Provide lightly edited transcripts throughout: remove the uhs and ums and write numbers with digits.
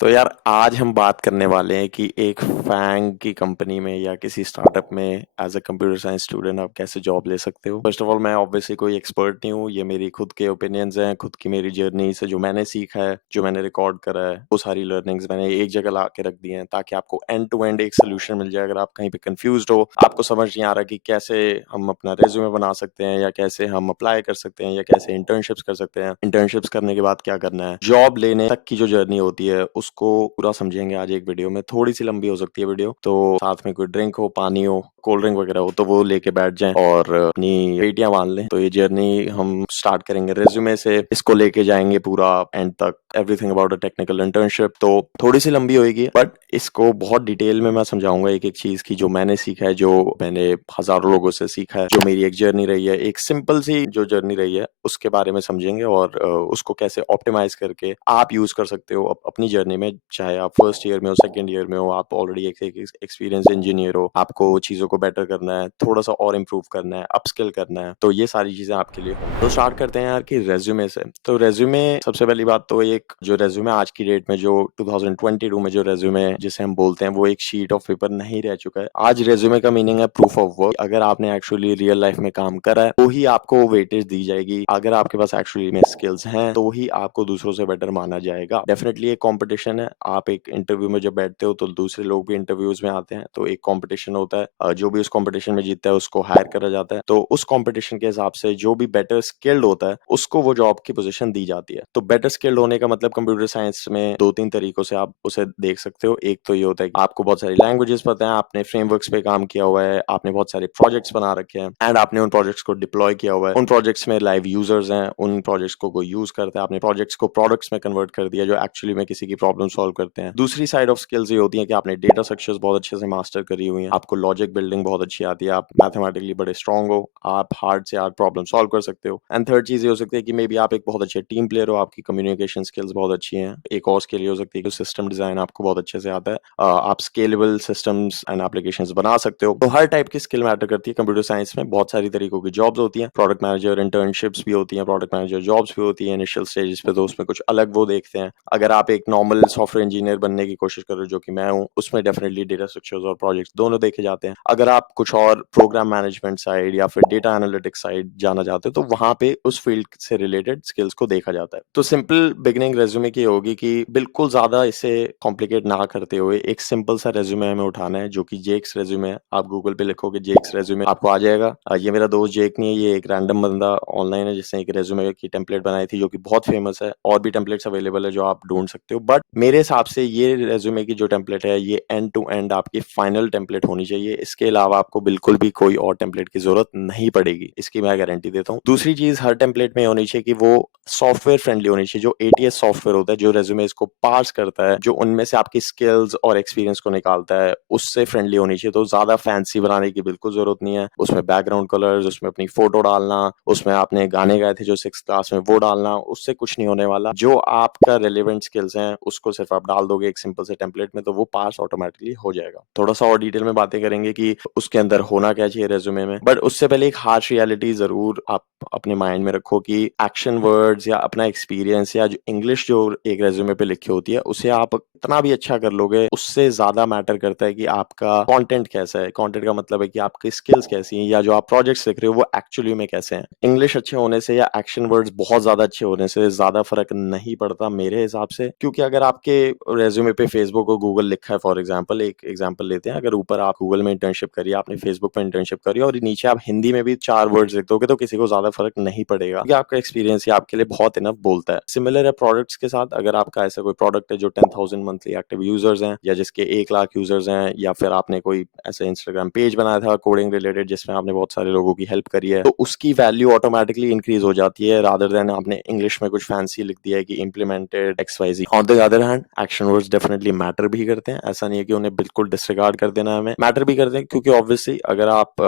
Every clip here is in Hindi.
तो यार आज हम बात करने वाले हैं कि एक फैंग की कंपनी में या किसी स्टार्टअप में as a computer science student आप कैसे जॉब ले सकते हो। फर्स्ट ऑफ ऑल मैं ऑब्वियसली कोई एक्सपर्ट नहीं हूँ, ये मेरी खुद के ओपिनियंस हैं, खुद की मेरी जर्नी से जो मैंने सीखा है, जो मैंने रिकॉर्ड करा है, वो सारी लर्निंग्स मैंने एक जगह ला के रख दी हैं ताकि आपको एंड टू एंड एक सोल्यूशन मिल जाए। अगर आप कहीं पे कंफ्यूज हो, आपको समझ नहीं आ रहा कि कैसे हम अपना रेज्यूमे बना सकते हैं या कैसे हम अप्लाई कर सकते हैं या कैसे इंटर्नशिप्स कर सकते हैं, इंटर्नशिप्स करने के बाद क्या करना है, जॉब लेने तक की जो जर्नी होती है उसको पूरा समझेंगे आज एक वीडियो में। थोड़ी सी लंबी हो सकती है वीडियो, तो साथ में कोई ड्रिंक हो, पानी हो, कोल्ड ड्रिंक वगैरह हो तो वो लेके बैठ जाएं और अपनी पेटियां बांध लें। तो ये जर्नी हम स्टार्ट करेंगे रेज्यूमे से, इसको लेके जाएंगे पूरा एंड तक, everything about a technical internship. तो थोड़ी सी लंबी होगी बट इसको बहुत डिटेल में मैं समझाऊंगा एक एक चीज की, जो मैंने सीखा है, जो मैंने हजारों लोगों से सीखा है, जो मेरी एक जर्नी रही है, एक सिंपल सी जो जर्नी रही है उसके बारे में समझेंगे और उसको कैसे ऑप्टिमाइज करके आप यूज कर सकते हो अपनी जर्नी में। चाहे आप फर्स्ट ईयर में हो, सेकंड ईयर में हो, आप ऑलरेडी एक एक्सपीरियंस इंजीनियर हो, आपको चीजों को बेटर करना है, थोड़ा सा और इम्प्रूव करना है, अपस्किल करना है, तो ये सारी चीजें आपके लिए होंगी। तो स्टार्ट करते हैं यार कि रेज्यूमे से। तो रेज्यूमे सबसे पहली बात तो एक जो रेज्यूमे आज की डेट में, जो 2022 में जो रेज्यूमे जिसे हम बोलते हैं, वो एक शीट ऑफ पेपर नहीं रह चुका है। आज रेज्यूमे का मीनिंग है प्रूफ ऑफ वर्क। अगर आपने एक्चुअली रियल लाइफ में काम करा है तो ही आपको वेटेज दी जाएगी। अगर आपके पास एक्चुअली में स्किल्स हैं तो ही आपको दूसरों से बेटर माना जाएगा। डेफिनेटली एक कंपटीशन है। आप एक इंटरव्यू में जब बैठते हो तो दूसरे लोग भी इंटरव्यूज में आते हैं, तो एक कंपटीशन होता है। जो भी उस कंपटीशन में जीतता है उसको हायर करा जाता है। तो उस कंपटीशन के हिसाब से जो भी बेटर स्किल्ड होता है उसको वो जॉब की पोजीशन दी जाती है। तो बेटर स्किल्ड होने का मतलब कंप्यूटर साइंस में दो तीन तरीकों से आप उसे देख सकते हो। एक तो ये होता है कि आपको बहुत सारी लैंग्वेजेस पता है, आपने फ्रेमवर्क्स पे काम किया हुआ है, आपने बहुत सारे प्रोजेक्ट्स बना रखे हैं एंड आपने उन प्रोजेक्ट्स को डिप्लॉय किया हुआ है। उन प्रोजेक्ट्स में लाइव यूजर्स हैं, उन प्रोजेक्ट्स को कोई यूज करता है, आपने प्रोजेक्ट्स को प्रोडक्ट्स में कन्वर्ट कर दिया जो एक्चुअली में किसी की प्रॉब्लम सॉल्व करते हैं। दूसरी साइड ऑफ स्किल्स ये होती है कि आपने डेटा स्ट्रक्चर्स बहुत अच्छे से मास्टर करी हुई है, आपको लॉजिक बिल्डिंग बहुत अच्छी आती है, आप मैथमेटिकली बड़े स्ट्रांग हो, आप हार्ड से हार्ड प्रॉब्लम सॉल्व कर सकते हो। एंड थर्ड चीज ये हो सकती है कि मे बी आप एक बहुत अच्छे टीम प्लेयर हो, आपकी कम्युनिकेशन स्किल्स बहुत अच्छी हैं। एक और स्किल ये हो सकती है कि सिस्टम डिजाइन आपको बहुत अच्छे से आता है, आप स्केलेबल सिस्टम्स एंड एप्लीकेशंस बना सकते हो। तो हर टाइप की स्किल मैटर करती है कंप्यूटर साइंस में। बहुत सारी तरीकों की जॉब्स होती हैं, प्रोडक्ट मैनेजर इंटर्नशिप्स भी होती हैं, प्रोडक्ट मैनेजर जॉब्स भी होती हैं इनिशियल स्टेजेस पे, तो उसमें कुछ अलग वो देखते हैं। अगर आप एक नॉर्मल सॉफ्टवेयर इंजीनियर बनने की कोशिश कर रहे हो, जो कि मैं हूँ, उसमें डेफिनेटली डेटा स्ट्रक्चर्स और प्रोजेक्ट्स दोनों देखे जाते हैं। अगर आप कुछ और प्रोग्राम मैनेजमेंट साइड या फिर डेटा एनालिटिक्स साइड जाना चाहते हो तो वहां पे उस फील्ड से रिलेटेड स्किल्स को देखा जाता है। तो सिंपल बिगिनिंग रेज्यूमे की होगी कि बिल्कुल ज्यादा इसे कॉम्प्लिकेट ना करते हुए एक सिंपल सा रेज्यूमे हमें उठाना है, जो कि जेक्स रेज्यूमे है। आप गूगल पे लिखोगे जेक्स रेज्यूमे, आपको आ जाएगा। ये मेरा दोस्त जेक नहीं है, ये एक रैंडम बंदा ऑनलाइन है जिसने एक रेज्यूमे की टेम्पलेट बनाई थी, जो कि बहुत फेमस है। और भी टेम्पलेट्स अवेलेबल है जो आप ढूंढ सकते हो, बट मेरे हिसाब से ये रेज्यूमे की जो टेम्पलेट है ये एंड टू एंड आपकी फाइनल टेम्पलेट होनी चाहिए। इसके अलावा आपको बिल्कुल भी कोई और टेम्पलेट की जरूरत नहीं पड़ेगी, इसकी मैं गारंटी देता हूँ। दूसरी चीज हर टेम्पलेट में होनी चाहिए कि वो सॉफ्टवेयर फ्रेंडली होनी चाहिए। जो एटीएस सॉफ्टवेयर होता है, जो रेज्यूमेस को पार्स करता है, जो उनमें से आपकी स्किल्स और एक्सपीरियंस को निकालता है, उससे फ्रेंडली होनी चाहिए। तो ज्यादा फैंसी बनाने की बिल्कुल जरूरत नहीं है। उसमें बैकग्राउंड कलर्स, उसमें अपनी फोटो डालना, उसमें आपने गाने गाए थे जो 6th क्लास में वो डालना, उससे कुछ नहीं होने वाला। जो आपका रेलिवेंट स्किल्स हैं उसको सिर्फ आप डाल दोगे एक सिंपल से टेम्पलेट में, तो वो पास ऑटोमेटिकली हो जाएगा। थोड़ा सा और डिटेल में बातें करेंगे कि उसके अंदर होना क्या चाहिए रेज्यूमे में, बट उससे पहले एक हार्श रियलिटी जरूर आप अपने माइंड में रखो कि एक्शन वर्ड्स या अपना एक्सपीरियंस या जो इंग्लिश जो एक रेज्यूमे पे लिखी होती है उसे आप इतना भी अच्छा कर लोगे, उससे ज्यादा मैटर करता है कि आपका कंटेंट कैसा है। कंटेंट का मतलब है कि आपकी स्किल्स कैसी हैं या जो आप प्रोजेक्ट्स लिख रहे हो वो एक्चुअली में कैसे हैं। इंग्लिश अच्छे होने से या एक्शन वर्ड्स बहुत ज्यादा अच्छे होने से ज्यादा फर्क नहीं पड़ता मेरे हिसाब से, क्योंकि अगर आपके रेज्यूमे पे फेसबुक और गूगल लिखा है, फॉर एग्जाम्पल एक एग्जाम्पल लेते हैं, अगर ऊपर आप गूगल में इंटर्नशिप करिए, आपने फेसबुक पे इंटर्नशिप करी और नीचे आप हिंदी में भी 4 वर्ड्स लिख दोगे तो किसी को ज्यादा फर्क नहीं पड़ेगा, क्योंकि आपका एक्सपीरियंस ही आपके लिए बहुत इनफ बोलता है। सिमिलर है प्रोडक्ट्स के साथ। अगर आपका ऐसा कोई प्रोडक्ट है जो 10,000 मंथली एक्टिव यूजर्स हैं या जिसके 1 लाख यूजर्स हैं, या फिर आपने कोई ऐसा इंस्टाग्राम पेज बनाया था कोडिंग रिलेटेड जिसमें आपने बहुत सारे लोगों की हेल्प करी है, तो उसकी वैल्यू ऑटोमेटिकली इंक्रीज हो जाती है, रादर देन आपने इंग्लिश में कुछ फैंसी लिख दिया है कि implemented X Y Z. On the other hand action words definitely matter भी करते हैं। ऐसा नहीं है कि उन्हें बिल्कुल डिसरिगार्ड कर देना है, हमें मैटर भी करते हैं, क्योंकि ऑब्वियसली अगर आप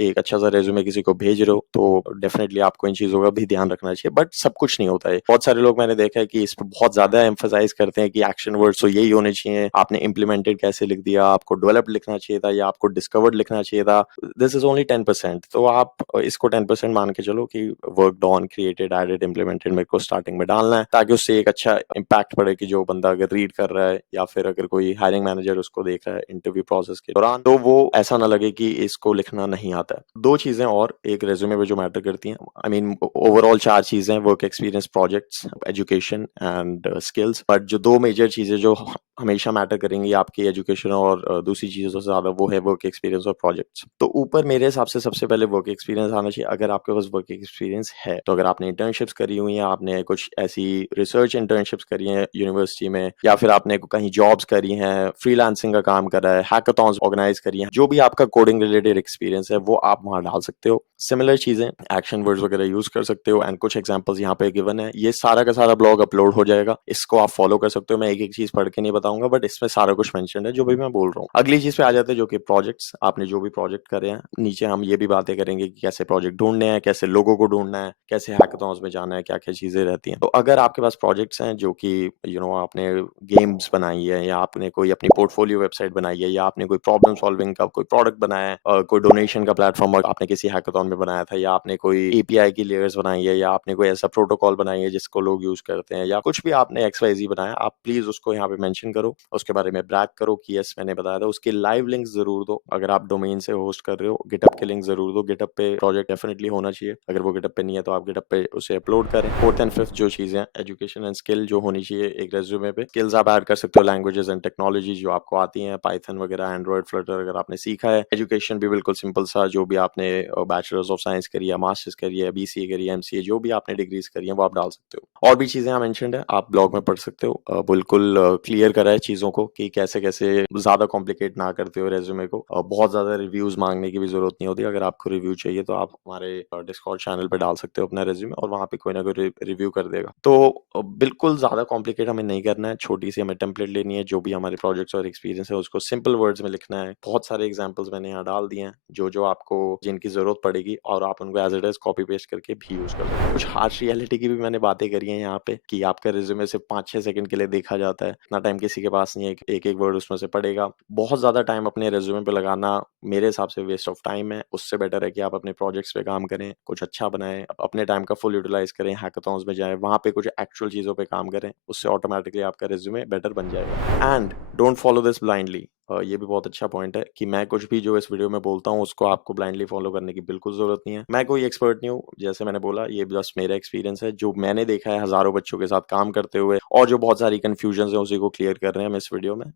एक अच्छा सा रेज्यूमे किसी को भेज रहे हो तो डेफिनेटली आपको इन चीजों का भी ध्यान रखना चाहिए। बट सब कुछ नहीं होता है। बहुत सारे लोग मैंने देखा है कि इस पर बहुत ज्यादा एम्फोसाइज करते हैं कि एक्शन वर्ड्स तो यही होने चाहिए, आपने इम्प्लीमेंटेड कैसे लिख दिया, आपको डेवलप्ड लिखना चाहिए था या आपको डिस्कवर्ड लिखना चाहिए था। This is only 10%। तो आप इसको 10% मान के चलो कि worked on, created, added, implemented मेरे को स्टार्टिंग में डालना है, ताकि उससे एक अच्छा इम्पैक्ट पड़े कि जो बंदा अगर रीड कर रहा है या फिर अगर कोई हायरिंग मैनेजर उसको देख रहा है इंटरव्यू प्रोसेस के दौरान, तो वो ऐसा ना लगे कि इसको लिखना नहीं आता है। दो चीजें और एक रेज्यूमे में जो मैटर करती हैं, आई मीन ओवरऑल चार चीजें, work experience, projects, education and skills, but जो दो मेजर चीजें जो हमेशा मैटर करेंगी आपकी एजुकेशन और दूसरी चीजों से ज्यादा, वो है वर्क एक्सपीरियंस और प्रोजेक्ट्स। तो ऊपर मेरे हिसाब से सबसे पहले वर्क एक्सपीरियंस आना चाहिए, अगर आपके पास वर्क एक्सपीरियंस है तो। अगर आपने इंटर्नशिप्स करी हुई हैं, आपने कुछ ऐसी रिसर्च इंटर्नशिप्स करी हैं यूनिवर्सिटी में, या फिर आपने कहीं जॉब्स करी हैं, फ्रीलांसिंग का काम करा है, हैकाथॉन्स ऑर्गेनाइज करी हैं, जो भी आपका कोडिंग रिलेटेड एक्सपीरियंस है वो आप वहां डाल सकते हो। सिमिलर चीजें, एक्शन वर्ड्स वगैरह यूज कर सकते हो, एंड कुछ एग्जांपल्स यहाँ पे गिवन है। ये सारा का सारा ब्लॉग अपलोड हो जाएगा, इसको आप फॉलो कर सकते हो। मैं एक एक चीज पढ़ के नहीं बताऊंगा, बट इसमें सारा कुछ मेंशन है जो भी मैं बोल रहा हूँ। अगली चीज पे आ जाते हैं जो कि प्रोजेक्ट्स, आपने जो भी प्रोजेक्ट करे हैं। नीचे हम ये भी बातें करेंगे कि कैसे प्रोजेक्ट ढूंढने हैं, कैसे लोगों को ढूंढना है, कैसे हैकाथॉन्स में जाना है, क्या क्या चीजें रहती हैं। तो अगर आपके पास प्रोजेक्ट्स हैं जो कि आपने गेम्स बनाई है, या आपने कोई अपनी पोर्टफोलियो वेबसाइट बनाई है, या आपने कोई प्रॉब्लम सॉल्विंग का कोई प्रोडक्ट बनाया है, कोई डोनेशन का प्लेटफॉर्म आपने किसी हैकाथॉन में बनाया था, या आपने कोई एपीआई की लेयर्स बनाई है, या आपने कोई ऐसा प्रोटोकॉल बनाई है जिसको लोग यूज करते हैं, या कुछ भी आपने XYZ बनाया, आप प्लीज उसको यहाँ पे मेंशन करो, उसके बारे में ब्रैग करो कि यस मैंने बताया था। उसके लाइव लिंक्स जरूर दो, अगर आप डोमेन से होस्ट कर रहे हो गिटअप के लिंक जरूर दो। गिटअप पे प्रोजेक्ट डेफिनेटली होना चाहिए, अगर वो गिटअप पे नहीं है तो आप गिटअप पे उसे अपलोड करें। फोर्थ एंड फिफ्थ जो चीजें, एजुकेशन एंड स्किल जो होनी चाहिए एक रेज्यूमे पे। स्किल्स आप ऐड कर सकते हो, लैंग्वेजेस एंड टेक्नोलॉजी जो आपको आती हैं, पाइथन वगैरह, एंड्रॉइड, फ्लटर अगर आपने सीखा है। एजुकेशन भी बिल्कुल सिंपल सा, जो भी आपने बैचलर्स ऑफ साइंस करी है, मास्टर्स करी है, BCA करी है, MCA, जो भी आपने डिग्रीज करी है वो आप डाल सकते हो। और भी चीजें यहाँ मेंशन्ड है, आप ब्लॉग में पढ़ सकते हो। बिल्कुल क्लियर करा है चीजों को कि कैसे कैसे, ज्यादा कॉम्प्लिकेट ना करते हो रेज्यूमे को। बहुत ज्यादा रिव्यूज मांगने की भी जरूरत नहीं होती। अगर आपको रिव्यू चाहिए तो आप हमारे डिस्कॉर्ड चैनल पे डाल सकते हो अपना रेज्यूमे, और वहां पे कोई ना कोई रिव्यू कर देगा। तो बिल्कुल ज्यादा कॉम्प्लिकेट हमें नहीं करना है, छोटी सी हमें टेम्पलेट लेनी है, जो भी हमारे प्रोजेक्ट्स और एक्सपीरियंस है उसको सिंपल वर्ड्स में लिखना है। बहुत सारे एग्जांपल्स मैंने यहाँ डाल दिए हैं जो जो आपको जिनकी जरूरत पड़ेगी, और आप उनको as it is copy paste करके भी यूज कर सकते हो। कुछ हार्श रियलिटी की भी मैंने बातें करी हैं यहाँ पे, कि आपका रिज्यूमे सिर्फ 5-6 सेकंड के लिए देखा जाता है, इतना टाइम किसी के पास नहीं है एक एक वर्ड उसमें से पढ़ेगा। बहुत ज्यादा टाइम अपने रिज्यूमे पे लगाना मेरे हिसाब से वेस्ट ऑफ टाइम है। उससे बेटर है कि आप अपने प्रोजेक्ट्स पे काम करें, कुछ अच्छा बनाएं, अपने टाइम का फुल यूटिलाइज करें, हैकाथॉन्स में जाएं, वहां पे कुछ एक्चुअल चीजों पे काम करें, उससे ऑटोमेटिकली आपका रिज्यूमे बेटर बन जाएगा। And don't follow this blindly. ये भी बहुत अच्छा पॉइंट है कि मैं कुछ भी जो इस वीडियो में बोलता हूँ उसको आपको ब्लाइंडली फॉलो करने की बिल्कुल जरूरत नहीं है। मैं कोई एक्सपर्ट नहीं हूँ, जैसे मैंने बोला ये बस मेरा एक्सपीरियंस है, जो मैंने देखा है हजारों बच्चों के साथ काम करते हुए, और जो बहुत सारी कंफ्यूजन है उसी को क्लियर कर रहे हैं हम इस वीडियो में।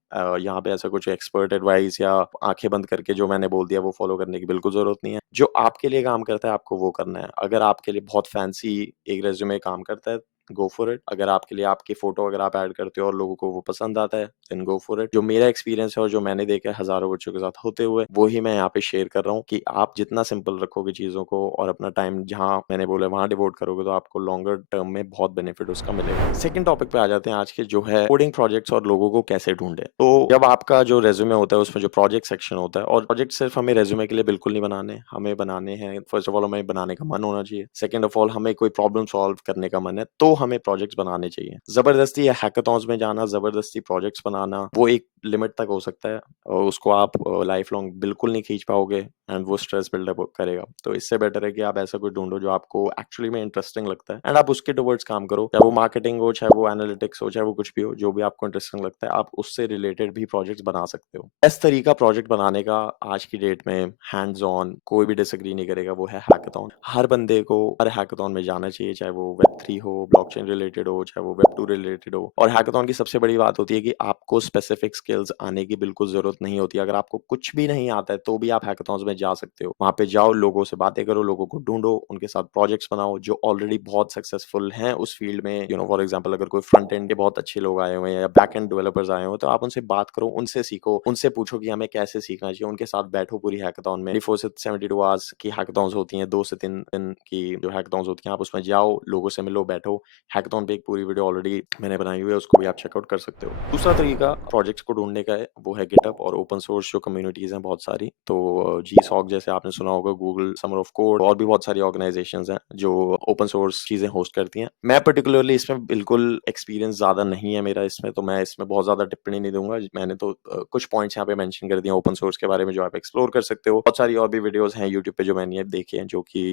यहाँ पे ऐसा कुछ एक्सपर्ट एडवाइस या आंखें बंद करके जो मैंने बोल दिया वो फॉलो करने की बिल्कुल जरूरत नहीं है। जो आपके लिए काम करता है आपको वो करना है। अगर आपके लिए बहुत फैंसी एक रेज्यूमे काम करता है, गो फॉर इट। अगर आपके लिए आपकी फोटो अगर आप ऐड करते हो और लोगों को वो पसंद आता है, देन गो फॉर इट। जो मेरा एक्सपीरियंस है और जो मैंने देखा है हजारों बच्चों के साथ होते हुए, वो ही मैं यहाँ पे शेयर कर रहा हूँ कि आप जितना सिंपल रखोगे चीजों को और अपना टाइम जहाँ मैंने बोला वहां डिवोट करोगे, तो आपको लॉन्गर टर्म में बहुत बेनिफिट उसका मिलेगा। सेकंड टॉपिक पे आ जाते हैं आज के, जो है कोडिंग प्रोजेक्ट्स और लोगों को कैसे ढूंढे। तो जब आपका जो रेज्यूमे होता है उसमें जो प्रोजेक्ट सेक्शन होता है, और प्रोजेक्ट सिर्फ हमें रेज्यूमे के लिए बिल्कुल नहीं बनाने, हमें बनाने हैं, फर्स्ट ऑफ ऑल हमें बनाने का मन होना चाहिए। सेकंड ऑफ ऑल हमें कोई प्रॉब्लम सॉल्व करने का मन है तो हमें प्रोजेक्ट्स बनाने चाहिए। जबरदस्ती हैकाथॉन्स में जाना, जबरदस्ती प्रोजेक्ट्स बनाना, वो एक लिमिट तक हो सकता है, और उसको आप लाइफ लॉन्ग बिल्कुल नहीं खींच पाओगे, एंड वो स्ट्रेस बिल्डअप करेगा। तो इससे बेटर है कि आप ऐसा कुछ ढूंढो जो आपको एक्चुअली में इंटरेस्टिंग लगता है, एंड आप उसके टुवर्ड्स काम करो। चाहे वो मार्केटिंग हो, चाहे वो एनालिटिक्स हो, चाहे वो कुछ भी हो, जो भी आपको इंटरेस्टिंग लगता है आप उससे रिलेटेड भी प्रोजेक्ट्स बना सकते हो। बेस्ट तरीका प्रोजेक्ट बनाने का आज की डेट में, हैंड्स ऑन, कोई भी डिसएग्री नहीं करेगा, वो है हैकाथॉन। हर बंदे को हर हैकाथॉन में जाना चाहिए, चाहे वो वेब 3 हो, ब्लॉकचेन रिलेटेड हो, चाहे वो वेब 2 रिलेटेड हो। और हैकाथॉन की सबसे बड़ी बात होती है कि आपको स्पेसिफिक स्किल्स आने की बिल्कुल जरूरत नहीं होती। अगर आपको कुछ भी नहीं आता है तो भी आप हैकाथॉन्स में जा सकते हो। वहां पे जाओ, लोगों से बातें करो, लोगों को ढूंढो, उनके साथ प्रोजेक्ट्स बनाओ जो ऑलरेडी बहुत सक्सेसफुल हैं उस फील्ड में। फॉर एग्जाम्पल अगर कोई फ्रंट एंड के बहुत अच्छे लोग आए हुए हैं या बैक एंड डेवलपर्स आए हुए हैं, तो आप उनसे बात करो, उनसे सीखो, उनसे पूछो कि हमें कैसे सीखना चाहिए। उनके साथ बैठो पूरी हैकाथॉन में। 24 से 72 आवर्स की हैकाथॉन्स होती हैं, 2 से 3 दिन की जो हैकाथॉन्स होती हैं, आप उसमें जाओ, लोगों से मिलो, बैठो, हैकाथॉन पे एक पूरी वीडियो ऑलरेडी मैंने बनाई हुई है, उसको भी आप चेकआउट कर सकते हो। दूसरा तरीका प्रोजेक्ट्स को ढूँढने का है, वो है गिटहब और ओपन सोर्स जो कम्युनिटीज़ हैं बहुत सारी। तो जीसॉग जैसे आपने सुना होगा, गूगल समर ऑफ कोड और भी बहुत सारी ऑर्गनाइज़ेशंस हैं जो ओपन सोर्स चीज़ें होस्ट करती हैं। मैं पर्टिकुलरली इसमें बिल्कुल एक्सपीरियंस ज़्यादा नहीं है मेरा इसमें, तो मैं इसमें बहुत ज़्यादा टिप्पणी नहीं दूँगा। मैंने तो कुछ पॉइंट्स यहाँ पे मेंशन कर दिए हैं ओपन सोर्स के बारे में जो आप एक्सप्लोर कर सकते हो। बहुत सारी और भी वीडियोज़ हैं यूट्यूब पे जो मैंने देखे हैं जो कि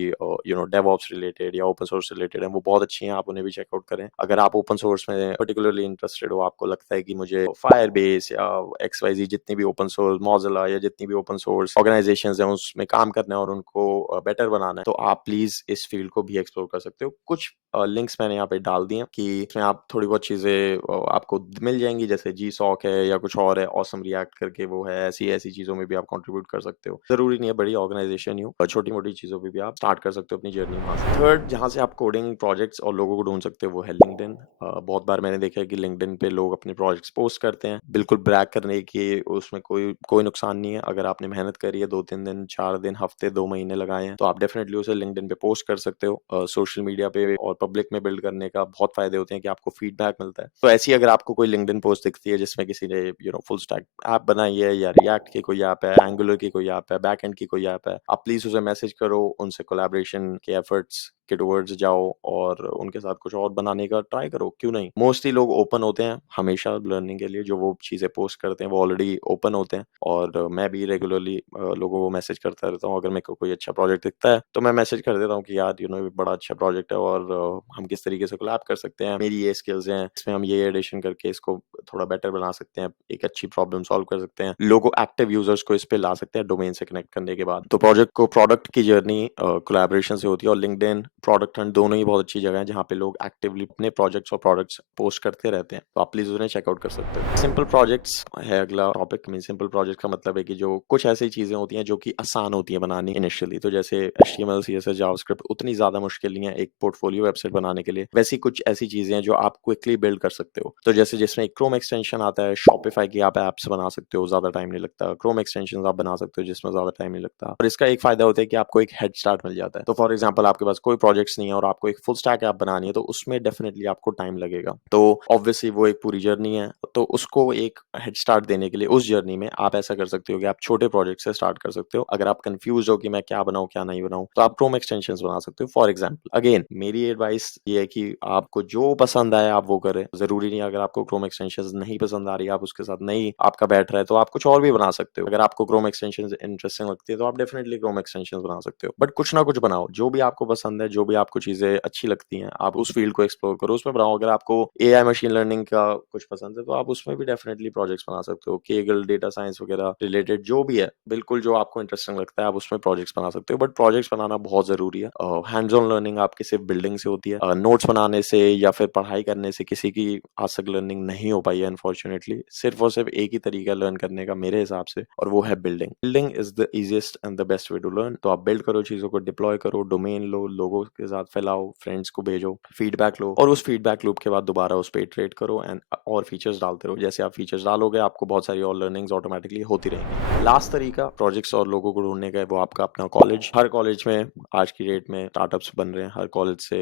डेवऑप्स रिलेटेड या ओपन सोर्स रिलेटेड हैं, वो बहुत अच्छी हैं, आप उन्हें भी चेकआउट करें। अगर आप ओपन सोर्स में पर्टिकुलरली इंटरेस्टेड हो, आपको लगता है कि मुझे फायरबेस या एक्स-वाई-ज़ेड जितनी भी ओपन सोर्स मोज़िला या जितनी भी ओपन सोर्स ऑर्गनाइज़ेशंस हैं उसमें काम करना है और उनको बेटर बनाना है, तो आप प्लीज़ इस फील्ड को भी एक्सप्लोर कर सकते हो। कुछ लिंक्स मैंने यहाँ पे डाल दिए हैं कि इसमें आप थोड़ी बहुत चीज़ें आपको मिल जाएँगी, जैसे जीसॉक है या कुछ और है, ऑसम रिएक्ट करके वो है, ऐसी-ऐसी चीज़ों में भी आप कंट्रीब्यूट कर सकते हो। ज़रूरी नहीं है बड़ी ऑर्गनाइज़ेशन ही हो, छोटी-मोटी चीज़ों पे भी आप स्टार्ट कर सकते हो अपनी जर्नी वहाँ से। थर्ड जहाँ से आप कोडिंग प्रोजेक्ट्स और लोगों को ढूँढ सकते हो वो है लिंक्डइन। बहुत बार मैंने देखा है कि लिंक्डइन पे लोग अपने प्रोजेक्ट्स पोस्ट करते हैं। बिल्कुल ब्रैग करने की उसमें कोई कोई नुकसान नहीं है। अगर आपने मेहनत करी है 2-3 दिन, 4 दिन, हफ्ते, 2 महीने लगाए हैं, तो आप डेफिनिटली उसे लिंक्डइन पे पोस्ट कर सकते हो। सोशल मीडिया पे और पब्लिक में बिल्ड करने का बहुत फ़ायदे होते हैं कि आपको फीडबैक मिलता है। तो ऐसी अगर आपको कोई लिंक्डइन पोस्ट दिखती है जिसमें किसी ने फुल स्टैक ऐप बनाई है या रिएक्ट की कोई ऐप है, एंगुलर की कोई ऐप है, बैकएंड की कोई ऐप है, आप प्लीज़ उसे मैसेज करो, उनसे कोलैबोरेशन के एफर्ट्स के टुवर्ड्स जाओ और उनके साथ कुछ और बनाने का ट्राई करो, क्यों नहीं? मोस्टली लोग ओपन होते हैं हमेशा लर्निंग के लिए, जो वो चीज़ें पोस्ट करते हैं वो ऑलरेडी ओपन होते हैं और मैं भी रेगुलरली लोगों को मैसेज करता रहता हूँ। अगर मेरे को कोई अच्छा प्रोजेक्ट दिखता है, तो मैं मैसेज कर देता हूँ कि यार ये बड़ा अच्छा प्रोजेक्ट है और हम किस तरीके से कोलैब कर सकते हैं, मेरी ये स्किल्स हैं, इसमें हम ये एडिशन करके इसको थोड़ा बेटर बना सकते हैं, एक अच्छी प्रॉब्लम सॉल्व कर सकते हैं। लोगों एक्टिव यूज़र्स को इस पे ला सकते हैं डोमेन से कनेक्ट करने के बाद। तो प्रोडक्ट की जर्नी कोलैबोरेशन से होती है और लिंक्डइन, प्रोडक्ट हंट दोनों ही बहुत अच्छी जगह है जहाँ पे लोग एक्टिवली अपने प्रोजेक्ट्स और प्रोडक्ट्स पोस्ट करते रहते हैं। तो आप प्लीज़ उन्हें चेकआउट कर सकते हो। सिंपल प्रोजेक्ट्स है अगला टॉपिक में। सिंपल प्रोजेक्ट का मतलब है कि जो कुछ ऐसी चीज़ें होती हैं जो कि आसान होती हैं बनानी इनिशियली। तो जैसे एचटीएमएल, सीएसएस, जावास्क्रिप्ट उतनी ज़्यादा मुश्किल नहीं है एक पोर्टफोलियो वेबसाइट बनाने के लिए। वैसी कुछ ऐसी चीज़ें हैं जो आप क्विकली बिल्ड कर सकते हो। तो जैसे जिसमें एक क्रोम एक्सटेंशन आता है, शॉपिफाई की आप ऐप्स बना सकते हो, ज़्यादा टाइम नहीं लगता। क्रोम एक्सटेंशंस आप बना सकते हो जिसमें ज़्यादा टाइम नहीं लगता। और इसका एक फ़ायदा होता है कि आपको एक हेड स्टार्ट मिल जाता है। तो फॉर एग्ज़ाम्पल आपके पास कोई प्रोजेक्ट्स नहीं है और आपको एक फुल स्टैक ऐप बनानी है, तो उसमें डेफिनिटली आपको टाइम लगेगा। तो ऑब्वियसली वो एक पूरी जर्नी है। तो उसको एक हेड स्टार्ट देने के लिए उस जर्नी में आप ऐसा कर सकते हो कि आप छोटे प्रोजेक्ट से स्टार्ट कर सकते हो। अगर आप कन्फ्यूज़ हो कि मैं क्या बनाऊँ, क्या नहीं बनाऊँ, तो आप क्रोम एक्सटेंशंस बना सकते हो फॉर एग्ज़ाम्पल। अगेन मेरी एडवाइस ये है कि आपको जो पसंद आए आप वो करें। ज़रूरी नहीं है अगर आपको क्रोम एक्सटेंशंस नहीं पसंद आ रही है, आप उसके साथ नहीं आपका बैठ रहा है, तो आप कुछ और भी बना सकते हो। अगर आपको क्रोम एक्सटेंशंस इंटरेस्टिंग लगती है, तो आप डेफिनिटली क्रोम एक्सटेंशंस बना सकते हो। बट कुछ ना कुछ बनाओ, जो भी आपको पसंद है, जो भी आपको चीज़ें अच्छी लगती हैं, आप उस फील्ड को एक्सप्लोर करो, उसमें बनाओ। अगर आपको एआई मशीन लर्निंग का कुछ पसंद है, तो आप उसमें भी डेफिनिटली प्रोजेक्ट्स बना सकते हो। केगल, डेटा साइंस वगैरह रिलेटेड जो भी है, बिल्कुल जो आपको इंटरेस्टिंग लगता है, आप उसमें प्रोजेक्ट्स बना सकते हो। बट प्रोजेक्ट्स बनाना बहुत ज़रूरी है। हैंड्स ऑन लर्निंग आपकी सिर्फ बिल्डिंग से होती है। नोट्स बनाने से या फिर पढ़ाई करने से किसी की आज तक लर्निंग नहीं हो पाई है अनफॉर्चुनेटली। सिर्फ और सिर्फ एक ही तरीका है लर्न करने का मेरे हिसाब से, और वो है building. Building is the easiest and the best way to learn. तो आप बिल्ड करो, चीज़ों को डिप्लॉय करो, डोमेन लो, लोगों के साथ फैलाओ, फ्रेंड्स को भेजो, फीडबैक लो और उस फीडबैक लूप के बाद दोबारा उस पे इटरेट करो एंड और फीचर्स डालते रहो। जैसे आप फीचर्स डालोगे, आपको बहुत सारी और लर्निंग्स ऑटोमेटिकली होती रहेंगी। लास्ट तरीका प्रोजेक्ट्स और लोगों को ढूँढने का है, वो आपका अपना कॉलेज। हर कॉलेज में आज की डेट में स्टार्टअप्स बन रहे हैं। हर कॉलेज से,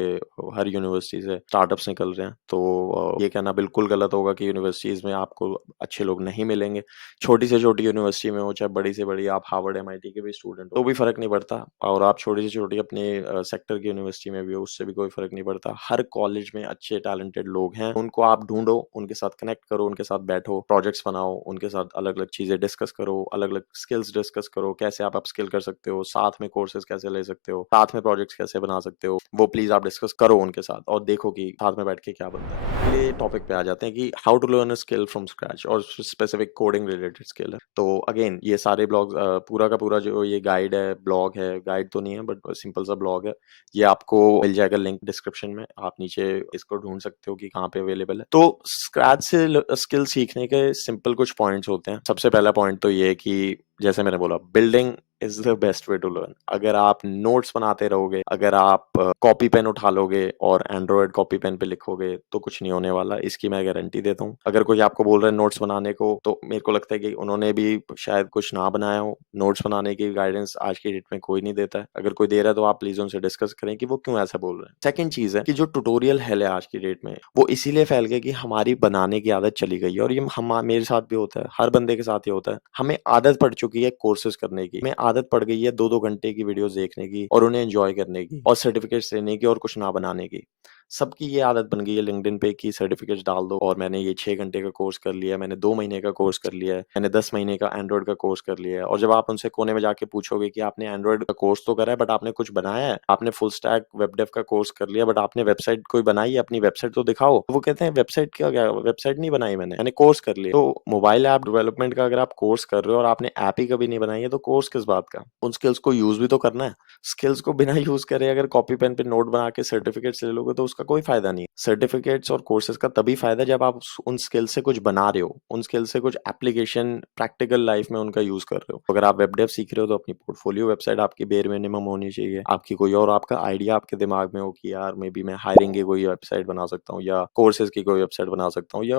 हर यूनिवर्सिटी से स्टार्टअप्स निकल रहे हैं। तो ये कहना बिल्कुल गलत होगा कि यूनिवर्सिटीज़ में आपको अच्छे लोग नहीं मिलेंगे। छोटी से छोटी यूनिवर्सिटी में हो, चाहे बड़ी से बड़ी आप हार्वर्ड, एमआईटी के भी स्टूडेंट हो, तो भी फ़र्क नहीं पड़ता। और आप छोटी से छोटी अपने सेक्टर की यूनिवर्सिटी में भी हो, उससे भी कोई फ़र्क नहीं पड़ता। हर कॉलेज में अच्छे टैलेंटेड लोग हैं, उनको आप ढूँढो, उनके साथ कनेक्ट करो, उनके साथ बैठो, प्रोजेक्ट्स बनाओ, उनके साथ अलग-अलग चीज़ें डिस्कस करो, अलग-अलग स्किल्स डिस्कस करो, कैसे आप अपस्किल कर सकते हो, साथ में कोर्सेज़ कैसे ले सकते हो, साथ में प्रोजेक्ट्स कैसे बना सकते हो, वो प्लीज़ आप डिस्कस करो उनके साथ और देखो कि साथ में बैठ के क्या बनता है। अगले टॉपिक पे आ जाते हैं कि how to learn a skill from scratch और स्पेसिफिक कोडिंग रिलेटेड स्किल है। तो अगेन ये सारे ब्लॉग्स पूरा का पूरा जो ये गाइड है, ब्लॉग है, गाइड तो नहीं है बट सिंपल सा ब्लॉग है। ये आपको मिल जाएगा लिंक डिस्क्रिप्शन में, आप नीचे इसको ढूँढ सकते हो कि कहाँ पे अवेलेबल है। तो स्क्रैच से स्किल सीखने के सिंपल कुछ पॉइंट्स होते हैं। सबसे पहला पॉइंट तो ये है कि जैसे मैंने बोला building is the best way to learn. अगर आप नोट्स बनाते रहोगे, अगर आप कॉपी पेन उठा लोगे और एंड्रॉयड कॉपी पेन पे लिखोगे, तो कुछ नहीं होने वाला, इसकी मैं गारंटी देता हूँ। अगर कोई आपको बोल रहा है नोट्स बनाने को, तो मेरे को लगता है कि उन्होंने भी शायद कुछ ना बनाया हो। नोट्स बनाने की गाइडेंस आज की डेट में कोई नहीं देता है। अगर कोई दे रहा है तो आप प्लीज़ उनसे डिस्कस करें कि वो क्यों ऐसा बोल रहे हैं। सेकंड चीज़ है कि जो ट्यूटोरियल है आज की डेट में, वो इसीलिए फैल गए कि हमारी बनाने की आदत चली गई है, और ये हम मेरे साथ भी होता है, हर बंदे के साथ ये होता है। हमें आदत पड़ चुकी है कोर्सेज़ करने की, हमें आदत पड़ गई है 2-2 घंटे की वीडियोज़ देखने की और उन्हें एन्जॉय करने की और सर्टिफ़िकेट्स लेने की और कुछ ना बनाने की। सबकी ये आदत बन गई है लिंक्डइन पे कि सर्टिफ़िकेट्स डाल दो, और मैंने ये 6 घंटे का कोर्स कर लिया है, मैंने 2 महीने का कोर्स कर लिया है, मैंने 10 महीने का एंड्रॉयड का कोर्स कर लिया है। और जब आप उनसे कोने में जाके पूछोगे कि आपने एंड्रॉयड का कोर्स तो करा है, बट आपने कुछ बनाया है? आपने फुल स्टैक वेब डेव का कोर्स कर लिया, बट आपने वेबसाइट कोई बनाई है? अपनी वेबसाइट तो दिखाओ। तो वो कहते हैं वेबसाइट क्या वेबसाइट नहीं बनाई मैंने कोर्स कर लिया। तो मोबाइल ऐप डेवलपमेंट का अगर आप कोर्स कर रहे हो और आपने ऐप ही कभी नहीं बनाई है, तो कोर्स किस बात का? उन स्किल्स को यूज़ भी तो करना है। स्किल्स को बिना यूज़ करे अगर कॉपी पेन पे नोट बना के सर्टिफ़िकेट्स ले लोगे, तो उसका कोई फ़ायदा नहीं है। सर्टिफ़िकेट्स और कोर्सेज़ का तभी फ़ायदा है जब आप उन स्किल से कुछ बना रहे हो, उन स्किल से कुछ एप्लीकेशन प्रैक्टिकल लाइफ़ में उनका यूज़ कर रहे हो। अगर आप वेब डेव सीख रहे हो, तो अपनी पोर्टफोलियो वेबसाइट आपकी बेयर मिनिमम होनी चाहिए। आपकी कोई और आपका आइडिया आपके दिमाग में हो कि यार मे बी मैं हायरिंग की कोई वेबसाइट बना सकता हूँ, या कोर्सेज़ की कोई वेबसाइट बना सकता हूँ, या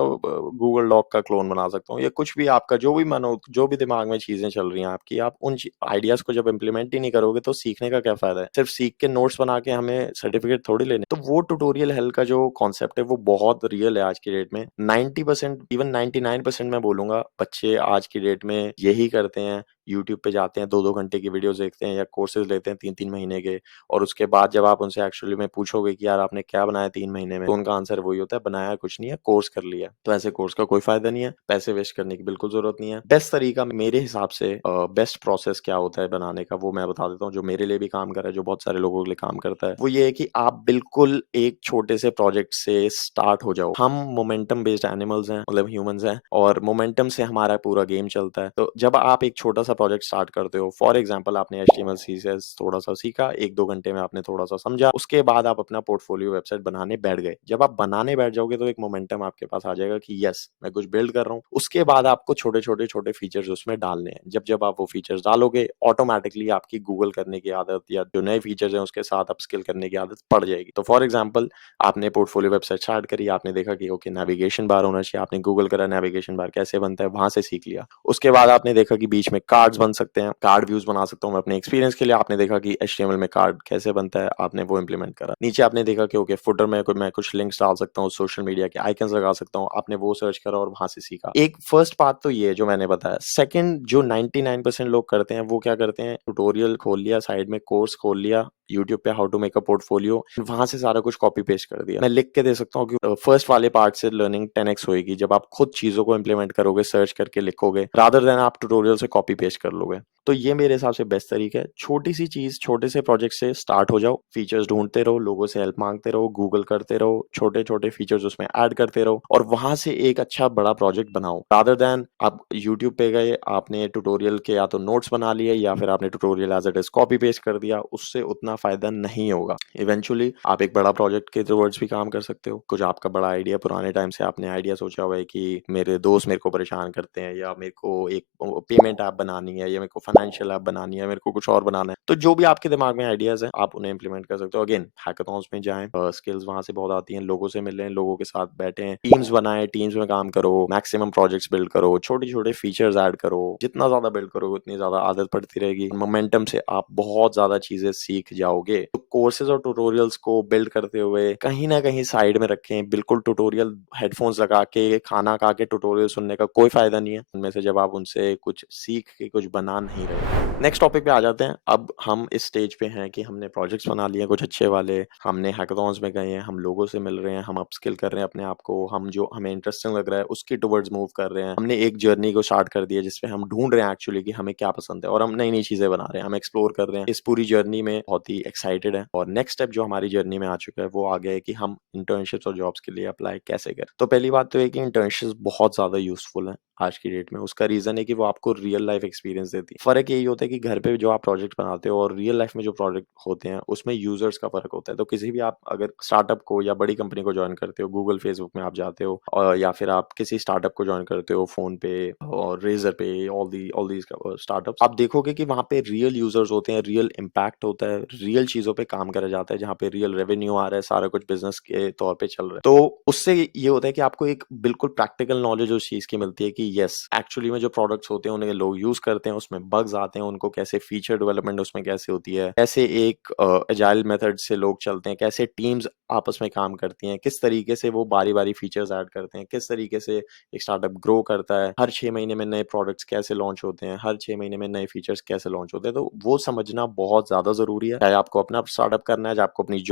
गूगल डॉक का क्लोन बना सकता हूँ, या कुछ भी आपका जो भी मन हो, जो भी दिमाग में चीज़ें चल रही हैं आपकी, आप उन आइडियाज़ को जब इम्प्लीमेंट ही नहीं करोगे, तो सीखने का क्या फ़ायदा है? सिर्फ़ सीख के नोट्स बना के हमें सर्टिफ़िकेट थोड़ी लेने। तो वो ट्यूटोरियल हेल का जो कॉन्सेप्ट है, वो बहुत रियल है आज की डेट में। 90% इवन 99% मैं बोलूँगा, बच्चे आज की डेट में यही करते हैं। यूट्यूब पे जाते हैं, 2-2 घंटे की वीडियोज़ देखते हैं, या कोर्सेज़ लेते हैं 3-3 महीने के, और उसके बाद जब आप उनसे एक्चुअली में पूछोगे कि यार आपने क्या बनाया 3 महीने में? तो उनका आंसर वही होता है, बनाया कुछ नहीं है, कोर्स कर लिया। तो ऐसे कोर्स का कोई फ़ायदा नहीं है, पैसे वेस्ट करने की बिल्कुल ज़रूरत नहीं है। बेस्ट तरीका मेरे हिसाब से बेस्ट प्रोसेस क्या होता है बनाने का, वो मैं बता देता हूँ, जो मेरे लिए भी काम कर रहा है, जो बहुत सारे लोगों के लिए काम करता है। वो ये है कि आप बिल्कुल एक छोटे से प्रोजेक्ट से स्टार्ट हो जाओ। हम मोमेंटम बेस्ड एनिमल्स हैं, मतलब ह्यूमन्स हैं, और मोमेंटम से हमारा पूरा गेम चलता है। तो जब आप एक छोटा-सा प्रोजेक्ट स्टार्ट करते हो, फॉर एग्ज़ाम्पल आपने एचटीएमएल, सीएसएस थोड़ा-सा सीखा, 1-2 घंटे में आपने थोड़ा-सा समझा, उसके बाद आप अपना पोर्टफोलियो वेबसाइट बनाने बैठ गए। जब आप बनाने बैठ जाओगे, तो एक मोमेंटम आपके पास आ जाएगा कि यस, मैं कुछ बिल्ड कर रहा हूँ। उसके बाद आपको छोटे-छोटे छोटे फीचर्स उसमें डालने हैं। जब-जब आप वो फीचर्स डालोगे, ऑटोमैटिकली आपकी गूगल करने की आदत, या जो नए फीचर्स हैं उसके साथ अपस्किल करने की आदत पड़ जाएगी। तो फॉर एग्ज़ाम्पल आपने पोर्टफोलियो वेबसाइट स्टार्ट करी, आपने देखा कि ओके नेविगेशन बार होना चाहिए, आपने गूगल करा नेविगेशन बार कैसे बनता है, वहाँ से सीख लिया। उसके बाद आपने देखा कि बीच में कार्ड्स बन सकते हैं, कार्ड व्यूज़ बना सकता हूँ मैं अपने एक्सपीरियंस के लिए। आपने देखा कि एचटीएमएल में कार्ड कैसे बनता है, आपने वो इम्प्लीमेंट करा। नीचे आपने देखा कि ओके फुटर में मैं कुछ लिंक्स डाल सकता हूँ, सोशल मीडिया के आइकन्स लगा सकता हूँ, आपने वो सर्च करा और वहाँ से सीखा। एक फर्स्ट पार्ट तो ये है जो मैंने बताया। सेकंड, जो 99% लोग करते हैं, वो क्या करते हैं, ट्यूटोरियल खोल लिया, साइड में कोर्स खोल लिया, यूट्यूब पे how to make a portfolio, वहाँ से सारा कुछ कॉपी पेस्ट कर दिया। मैं लिख के दे सकता हूँ कि फर्स्ट वाले पार्ट से लर्निंग 10x होएगी, जब आप खुद चीज़ों को इम्प्लीमेंट करोगे, सर्च करके लिखोगे, रादर देन आप ट्यूटोरियल से कॉपी पेस्ट कर लोगे। तो ये मेरे हिसाब से बेस्ट तरीका है। छोटी-सी चीज़, छोटे से प्रोजेक्ट से स्टार्ट हो जाओ, फीचर्स ढूँढते रहो, लोगों से हेल्प माँगते रहो, गूगल करते रहो, छोटे-छोटे फीचर्स उसमें ऐड करते रहो, और वहाँ से एक अच्छा बड़ा प्रोजेक्ट बनाओ। रादर देन आप यूट्यूब पे गए, आपने ट्यूटोरियल के या तो नोट्स बना लिए, या फिर आपने tutorial as it is copy paste कर दिया, उससे उतना फ़ायदा नहीं होगा। इवेंचुअली आप एक बड़ा प्रोजेक्ट के टुवर्ड्स भी काम कर सकते हो। कुछ आपका बड़ा आइडिया, पुराने टाइम से आपने आइडिया सोचा हुआ है कि मेरे दोस्त मेरे को परेशान करते हैं, या मेरे को एक पेमेंट ऐप बनानी है, या मेरे को फाइनेंशियल ऐप बनानी है, मेरे को कुछ और बनाना है। तो जो भी आपके दिमाग में आइडियाज़ हैं, आप उन्हें इम्प्लीमेंट कर सकते हो। अगेन हैकाथॉन्स में जाएँ, स्किल्स वहाँ से बहुत आती हैं, लोगों से मिलें, लोगों के साथ बैठें, टीम्स बनाएँ, टीम्स में काम करो, मैक्सिमम प्रोजेक्ट्स बिल्ड करो, छोटे-छोटे फीचर्स ऐड करो। जितना ज़्यादा बिल्ड करोगे, उतनी ज़्यादा आदत पड़ती रहेगी। मोमेंटम से आप बहुत ज़्यादा चीज़ें सीख जाओगे। तो कोर्सेज़ और ट्यूटोरियल्स को बिल्ड करते हुए कहीं न कहीं साइड में रखें। बिल्कुल ट्यूटोरियल हेडफ़ोन्स लगा के, खाना खा के ट्यूटोरियल सुनने का कोई फ़ायदा नहीं है। उनमें से जब आप उनसे कुछ सीख के कुछ बना नहीं रहे हो। नेक्स्ट टॉपिक पे आ जाते हैं। अब हम इस स्टेज पे हैं कि हमने प्रोजेक्ट्स बना लिए हैं कुछ अच्छे वाले, हमने हैकाथॉन्स में गए हैं, हम लोगों से मिल रहे हैं, हम अपस्किल कर रहे हैं अपने आप को, हम जो हमें इंटरेस्टिंग लग रहा है उसके टुवर्ड्स मूव कर रहे हैं। हमने एक जर्नी को स्टार्ट कर दिया जिसमें हम ढूँढ रहे हैं एक्चुअली कि हमें क्या पसंद है, और हम नई-नई चीज़ें बना रहे हैं, हम एक्सप्लोर कर रहे हैं। इस पूरी जर्नी में बहुत ही एक्साइटेड हैं, और नेक्स्ट स्टेप जो हमारी जर्नी में आ चुका है, वो आ गया है कि हम इंटर्नशिप्स और जॉब्स के लिए अप्लाई कैसे करें। तो पहली बात तो ये है कि इंटर्नशिप्स बहुत ज़्यादा यूज़फुल हैं। आज की डेट में। उसका रीज़न है कि वो आपको रियल लाइफ़ एक्सपीरियंस देती है। फ़र्क यही होता है कि घर पे जो आप प्रोजेक्ट बनाते हो और रियल लाइफ़ में जो प्रोजेक्ट होते हैं, उसमें यूज़र्स का फ़र्क होता है। तो किसी भी आप अगर स्टार्टअप को या बड़ी कंपनी को जॉइन करते हो, गूगल, फेसबुक में आप जाते हो या फिर आप किसी स्टार्टअप को जॉइन करते हो, फ़ोनपे और रेज़र पे, ऑल दीज़ स्टार्टअप्स, आप देखोगे कि वहाँ पे रियल यूज़र्स होते हैं, रियल इम्पैक्ट होता है, रियल चीज़ों पे काम करा जाता है, जहाँ पे रियल रेवेन्यू आ रहा है, सारा कुछ बिज़नेस के तौर पे चल रहा है। तो उससे ये होता है कि आपको एक बिल्कुल प्रैक्टिकल नॉलेज उस चीज़ की मिलती है कि येस, एक्चुअली में जो प्रोडक्ट्स होते हैं, उन्हें लोग यूज़ करते हैं, उसमें बग्स आते हैं, उनको कैसे फीचर डेवलपमेंट उसमें कैसे होती है, कैसे एक एजाइल मेथड से लोग चलते हैं, कैसे टीम्स आपस में काम करती हैं, किस तरीके से वो बारी-बारी फीचर्स ऐड करते हैं, किस तरीके से एक स्टार्टअप ग्रो करता है, हर 6 महीने में नए प्रोडक्ट्स कैसे लॉन्च होते हैं, हर 6 महीने में नए फीचर्स कैसे लॉन्च होते हैं, तो वो समझना बहुत ज़्यादा ज़रूरी है। चाहे आपको अपना स्टार्टअप करना है, चाहे आपको अपनी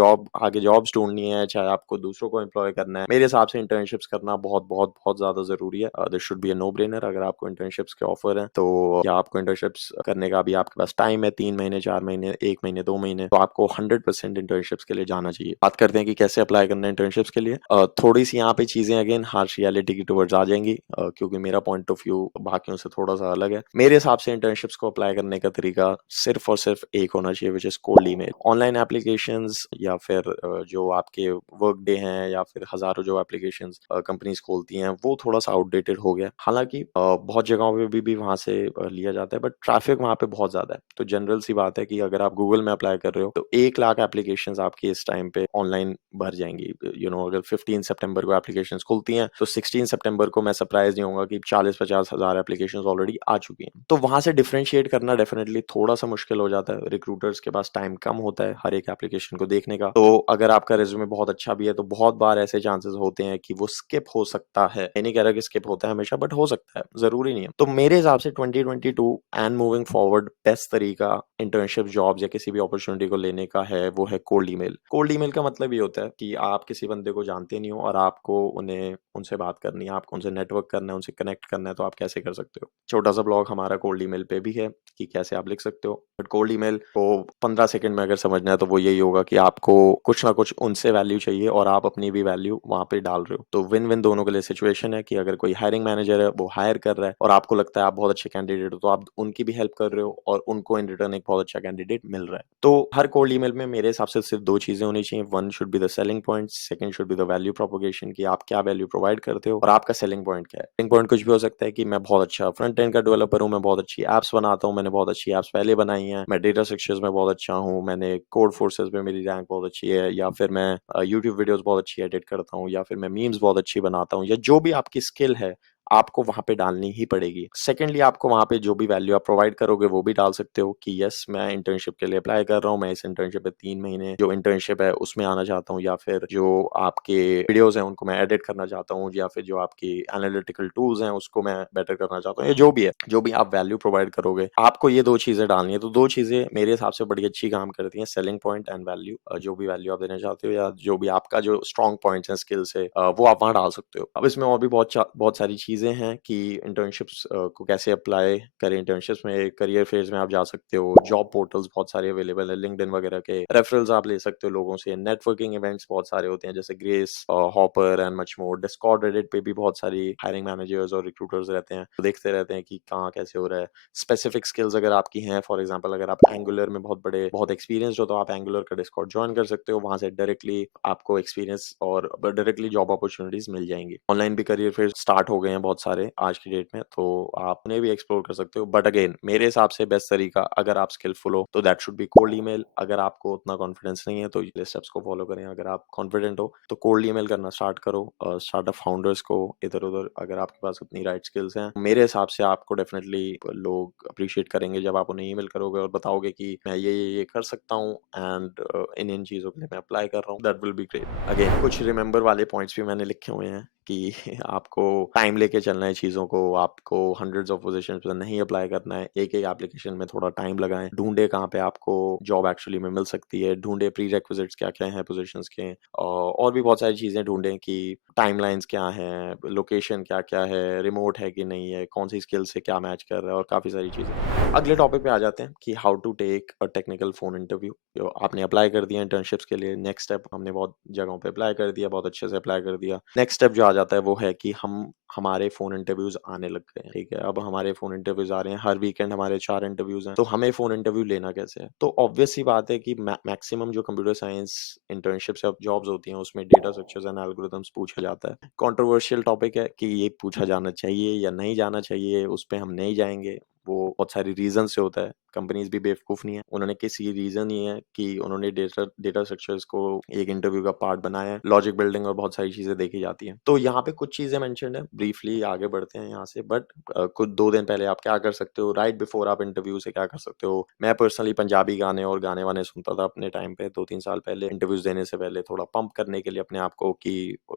आगे जॉब्स ढूँढनी है, चाहे आपको दूसरों को एम्प्लॉय करना है। मेरे हिसाब से इंटर्नशिप्स करना बहुत ज़्यादा ज़रूरी है। This should be a no brainer अगर आपको इंटर्नशिप्स के ऑफर हैं, तो या आपको इंटर्नशिप्स करने का अभी आपके पास टाइम है 3 महीने, 4 महीने, 1 महीने, 2 महीने, तो आपको 100% इंटर्नशिप्स के लिए जाना चाहिए। बात करते हैं कि कैसे अप्लाई करना है इंटर्नशिप्स के लिए। थोड़ी-सी यहाँ पे चीज़ें अगेन हार्श रियलिटी की टुवर्ड्स आ जाएँगी क्योंकि मेरा पॉइंट ऑफ व्यू बाकियों से थोड़ा-सा अलग है। मेरे हिसाब से इंटर्नशिप्स को अप्लाई करने का तरीका सिर्फ़ और सिर्फ़ एक होना चाहिए which is cold email. Online applications या फिर जो आपके वर्कडे हैं या फिर हज़ारों जो एप्लीकेशंस कंपनीज़ खोलती हैं, वो थोड़ा-सा आउटडेटेड हो गया है। हालाँकि बहुत जगहों पे भी वहाँ से लिया जाता है बट ट्रैफ़िक वहाँ पे बहुत ज़्यादा है। तो जनरल सी बात है कि अगर आप गूगल में अप्लाई कर रहे हो, तो 1 लाख एप्लीकेशंस आपकी इस टाइम पे ऑनलाइन भर जाएँगी। अगर 15 सितंबर को एप्लीकेशंस खुलती हैं, तो 16 सितंबर को मैं सरप्राइज़ नहीं होऊँगा कि 40-50 हज़ार एप्लीकेशंस ऑलरेडी आ चुकी हैं। तो वहाँ से डिफरेंशिएट करना डेफिनिटली थोड़ा-सा मुश्किल हो जाता है। रिक्रूटर्स के पास टाइम कम होता है हर एक एप्लीकेशन को देखने का। तो अगर आपका रिज़्यूमे बहुत अच्छा भी है, तो बहुत बार ऐसे चांसेस होते हैं कि वो स्किप हो सकता है। मैं नहीं कह रहा कि स्किप होता है हमेशा बट हो सकता है, ज़रूरी नहीं है। तो मेरे हिसाब से 2022 एंड मूविंग फॉरवर्ड बेस्ट तरीका इंटर्नशिप जॉब्स या किसी भी अपॉर्च्युनिटी को लेने का है, वो है कोल्ड ईमेल। कोल्ड ईमेल का मतलब ये होता है कि आप किसी बंदे को जानते नहीं हो और आपको उनसे बात करनी है, आपको उनसे नेटवर्क करना है, उनसे कनेक्ट करना है, तो आप कैसे कर सकते हो? छोटा-सा ब्लॉग हमारा कोल्ड ईमेल पे भी है कि कैसे आप लिख सकते हो। बट कोल्ड ईमेल को 15 सेकंड में अगर समझना है तो वो यही होगा कि आपको कुछ ना कुछ उनसे वैल्यू चाहिए और आप अपनी भी वैल्यू वहाँ पे डाल रहे हो। तो विन-विन दोनों के लिए सिचुएशन है कि अगर कोई हायरिंग मैनेजर है, वो हायर कर रहा है और आपको लगता है आप बहुत अच्छे कैंडिडेट हो, तो आप उनकी भी हेल्प कर रहे हो और उनको इन रिटर्न एक बहुत अच्छा कैंडिडेट मिल रहा है। तो हर कोल्ड ईमेल में मेरे हिसाब से सिर्फ 2 चीज़ें होनी चाहिए। One should be the selling point, second should be the value propagation कि आप क्या वैल्यू प्रोवाइड करते हो और आपका सेलिंग पॉइंट क्या है। सेलिंग पॉइंट कुछ भी हो सकता है कि मैं बहुत अच्छा फ्रंट एंड का डेवलपर हूँ, मैं बहुत अच्छी ऐप्स बनाता हूँ, मैंने बहुत अच्छी ऐप्स पहले बनाई हैं, मैं डेटा स्ट्रक्चर्स में बहुत अच्छा हूँ, मैंने कोड फोर्सेस में मेरी रैंक बहुत अच्छी है या फिर मैं यूट्यूब वीडियोज़ बहुत अच्छी एडिट करता हूँ या फिर मैं मीम्स बहुत अच्छी बनाता हूँ या जो भी आपकी स्किल है, आपको वहाँ पे डालनी ही पड़ेगी। सेकेंडली आपको वहाँ पे जो भी वैल्यू आप प्रोवाइड करोगे वो भी डाल सकते हो कि यस मैं इंटर्नशिप के लिए अप्लाई कर रहा हूँ, मैं इस इंटर्नशिप में 3 महीने जो इंटर्नशिप है उसमें आना चाहता हूँ या फिर जो आपके वीडियोज़ हैं उनको मैं एडिट करना चाहता हूँ या फिर जो आपकी एनालिटिकल टूल्स हैं उसको मैं बेटर करना चाहता हूँ या जो भी है, जो भी आप वैल्यू प्रोवाइड करोगे, आपको ये 2 चीज़ें डालनी है। तो 2 चीज़ें मेरे हिसाब से बड़ी अच्छी काम करती हैं, सेलिंग पॉइंट एंड वैल्यू जो भी वैल्यू आप देना चाहते हो या जो भी आपका जो स्ट्रॉन्ग पॉइंट्स हैं, स्किल्स है वो आप वहाँ डाल सकते हो। अब इसमें और भी बहुत सारी चीज़ें हैं कि इंटर्नशिप्स को कैसे अप्लाई करें। इंटर्नशिप्स में करियर फेज़ में आप जा सकते हो, जॉब पोर्टल्स बहुत सारे अवेलेबल है, लिंक्डइन वगैरह के रेफरल्स आप ले सकते हो लोगों से, नेटवर्किंग इवेंट्स बहुत सारे होते हैं जैसे grace, hopper and much more. Discord, Reddit पे भी बहुत सारी हायरिंग मैनेजर्स और रिक्रूटर्स रहते हैं, तो देखते रहते हैं कि कहाँ कैसे हो रहा है। स्पेसिफिक स्किल्स अगर आपकी हैं, फॉर एग्जांपल अगर आप एंगुलर में बहुत एक्सपीरियंस्ड हो तो आप एंगुलर का डिस्कॉर्ड जॉइन कर सकते हो, वहाँ से डायरेक्टली आपको एक्सपीरियंस और डायरेक्टली जॉब अपॉर्चुनिटीज मिल जाएंगी। ऑनलाइन भी करियर फेयर स्टार्ट हो गए हैं बहुत सारे आज की डेट में, तो आप उन्हें भी एक्सप्लोर कर सकते हो। बट अगेन मेरे हिसाब से बेस्ट तरीका अगर आप स्किलफुल हो तो that should be cold email. अगर आपको उतना कॉन्फिडेंस नहीं है तो ये स्टेप्स को फॉलो करें। अगर आप कॉन्फिडेंट हो तो कोल्ड ईमेल करना स्टार्ट करो। स्टार्टअप फाउंडर्स को इधर-उधर अगर आपके पास उतनी राइट स्किल्स हैं, मेरे हिसाब से आपको डेफिनिटली लोग अप्रिशिएट करेंगे जब आप उन्हें ईमेल करोगे और बताओगे कि मैं ये कर सकता हूँ एंड इन चीज़ों के लिए मैं अप्लाई कर रहा हूँ। That will be great. Again कुछ रिमेंबर वाले पॉइंट्स भी मैंने लिखे हुए हैं कि आपको टाइम लेके चलना है चीज़ों को, आपको हंड्रेड्स ऑफ पोज़ीशंस पे नहीं अप्लाई करना है, एक-एक एप्लीकेशन में थोड़ा टाइम लगाएँ, ढूँढे कहाँ पे आपको जॉब एक्चुअली में मिल सकती है, ढूँढे प्रीरेक्विज़िट्स क्या-क्या हैं पोज़ीशंस के और भी बहुत सारी चीज़ें ढूँढें कि टाइमलाइन्स क्या हैं, लोकेशन क्या-क्या है, रिमोट है कि नहीं है, कौन-सी स्किल से क्या मैच कर रहा है और काफ़ी सारी चीज़ें। अगले टॉपिक पे आ जाते हैं कि how to take a technical phone interview. आपने अप्लाई कर दिया इंटर्नशिप्स के लिए, नेक्स्ट स्टेप हमने बहुत जगहों पे अप्लाई कर दिया, बहुत अच्छे से अप्लाई कर दिया। नेक्स्ट स्टेप जो आ जाता है वो है कि हम हमारी हमारे फ़ोन इंटरव्यूज़ आने लग गए हैं, ठीक है? अब हमारे फ़ोन इंटरव्यूज़ आ रहे हैं, हर वीकेंड हमारे 4 इंटरव्यूज़ हैं, तो हमें फ़ोन इंटरव्यू लेना कैसे है? तो ऑब्वियस सी बात है कि मैक्सिमम जो कंप्यूटर साइंस इंटर्नशिप्स या जॉब्स होती हैं, उसमें डेटा स्ट्रक्चर्स एंड एल्गोरिदम्स पूछा जाता है। कंट्रोवर्शियल टॉपिक है कि ये पूछा जाना चाहिए या नहीं जाना चाहिए, उस पे हम नहीं जाएँगे। वो बहुत सारी रीज़न से होता है। कंपनीज़ भी बेवकूफ़ नहीं है। उन्होंने किसी रीज़न ही है कि उन्होंने डेटा स्ट्रक्चर्स को एक इंटरव्यू का पार्ट बनाया है। लॉजिक बिल्डिंग और बहुत सारी चीज़ें देखी जाती हैं। तो यहाँ पे कुछ चीज़ें मेंशन्ड है, ब्रीफली आगे बढ़ते हैं यहाँ से बट कुछ 2 दिन पहले आप क्या कर सकते हो, राइट बिफोर आप इंटरव्यू से क्या कर सकते हो। मैं पर्सनली पंजाबी गाने और गाने-वाने सुनता था अपने टाइम पे 2-3 साल पहले इंटरव्यूज़ देने से पहले थोड़ा पंप करने के लिए अपने आप को कि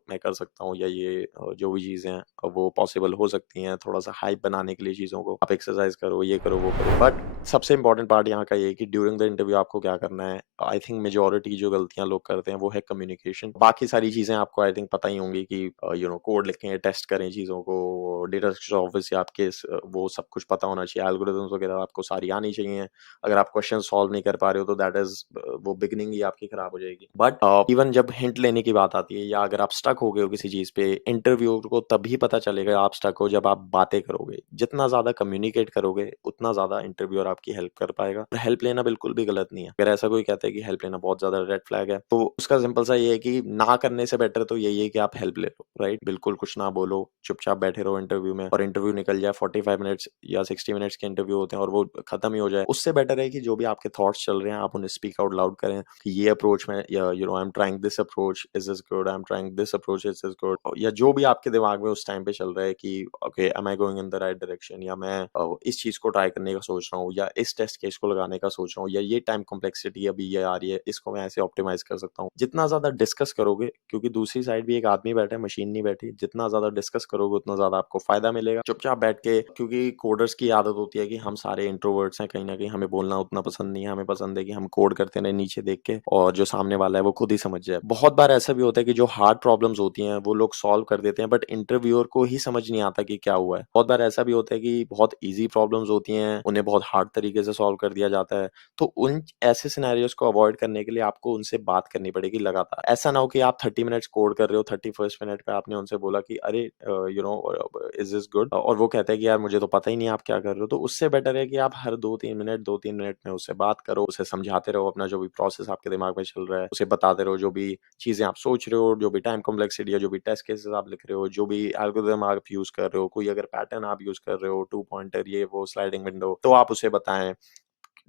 मैं कर सकता हूँ या ये जो भी चीज़ें हैं वो पॉसिबल हो सकती हैं। थोड़ा-सा हाइप बनाने के लिए चीज़ों को आप एक्सरसाइज़ करो, ये करो, वो करो। बट सबसे इम्पोर्टेंट पार्ट यहाँ का ये है कि ड्यूरिंग द इंटरव्यू आपको क्या करना है। आई थिंक मेजॉरिटी जो गलतियाँ लोग करते हैं वो है कम्युनिकेशन। बाकी सारी चीज़ें आपको आई थिंक पता ही होंगी कि कोड लिखें, टेस्ट करें चीज़ों को, डेटा स्ट्रक्चर ऑब्वियसली आपके वो सब कुछ पता होना चाहिए, एल्गोरिदम्स वगैरह आपको सारी आनी चाहिए। अगर आप क्वेश्चन सॉल्व नहीं कर पा रहे हो तो दैट इज़ वो बिगिनिंग ही आपकी खराब हो जाएगी। बट इवन जब हिंट लेने की बात आती है या अगर आप स्टक हो गए हो किसी चीज़ पे, इंटरव्यूअर को तभी पता चलेगा आप स्टक हो जब आप बातें करोगे। जितना ज़्यादा कम्युनिकेट करोगे, उतना ज़्यादा इंटरव्यूअर आपकी हेल्प कर पाएगा। और हेल्प लेना बिल्कुल भी गलत नहीं है। अगर ऐसा कोई कहता है कि हेल्प लेना बहुत ज़्यादा रेड फ्लैग है, तो उसका सिंपल सा ये है कि ना करने से बेटर तो यही है कि आप हेल्प ले लो, राइट? बिल्कुल कुछ ना बोलो, चुपचाप बैठे रहो इंटरव्यू में और इंटरव्यू निकल जाए 45 मिनट्स या 60 मिनट्स के इंटरव्यू होते हैं और वो खत्म ही हो जाए। उससे बेटर है कि जो भी आपके थॉट्स चल रहे हैं, आप उन्हें स्पीक आउट लाउड करें कि ये अप्रोच में या I am trying this approach, is this good? I am trying this approach, is this good? या जो भी आपके दिमाग में उस टाइम पे चल रहा है कि okay, am I going in the right direction या मैं इस चीज़ को ट्राई करने का सोच रहा हूँ या इस टेस्ट केस को लगाने का सोच रहा हूँ या ये टाइम कॉम्प्लेक्सिटी अभी ये आ रही है, इसको मैं ऐसे ऑप्टिमाइज़ कर सकता हूँ। जितना ज़्यादा डिस्कस करोगे क्योंकि दूसरी साइड भी एक आदमी बैठा है, मशीन नहीं बैठी। जितना ज़्यादा डिस्कस करोगे उतना ज़्यादा आपको फ़ायदा मिलेगा। चुपचाप बैठ के क्योंकि कोडर्स की आदत होती है कि हम सारे इंट्रोवर्ट्स हैं कहीं न कहीं, हमें बोलना उतना पसंद नहीं है। हमें पसंद है कि हम कोड करते रहें नीचे देख के और जो सामने वाला है वो खुद ही समझ जाए। बहुत बार ऐसा भी होता है कि जो हार्ड प्रॉब्लम्स होती हैं वो लोग सॉल्व कर देते हैं बट इंटरव्यूअर को ही समझ नहीं आता कि क्या हुआ है। बहुत बार ऐसा भी होता है कि बहुत ईज़ी प्रॉब्लम्स होती हैं, उन्हें बहुत हार्ड तरीके से सॉल्व कर दिया जाता है। तो उन ऐसे सिनेरियोज़ को अवॉइड करने के लिए आपको उनसे बात करनी पड़ेगी लगातार। ऐसा ना हो कि आप 30 मिनट्स कोड कर रहे हो, 31st मिनट पे आपने उनसे बोला कि अरे इज़ दिस गुड? और वो कहता है कि यार मुझे तो पता ही नहीं आप क्या कर रहे हो। तो उससे बेटर है कि आप हर 2-3 मिनट में उससे बात करो, उसे समझाते रहो अपना जो भी प्रोसेस आपके दिमाग में चल रहा है, उसे बताते रहो जो भी चीज़ें आप सोच रहे हो, जो भी टाइम कॉम्प्लेक्सिटी है, जो भी टेस्ट केसेस आप लिख रहे हो, जो भी एल्गोरिदम आप यूज़ कर रहे हो, कोई अगर पैटर्न आप यूज़ कर रहे हो, 2 पॉइंटर ये वो स्लाइडिंग विंडो, तो आप उसे बताएँ।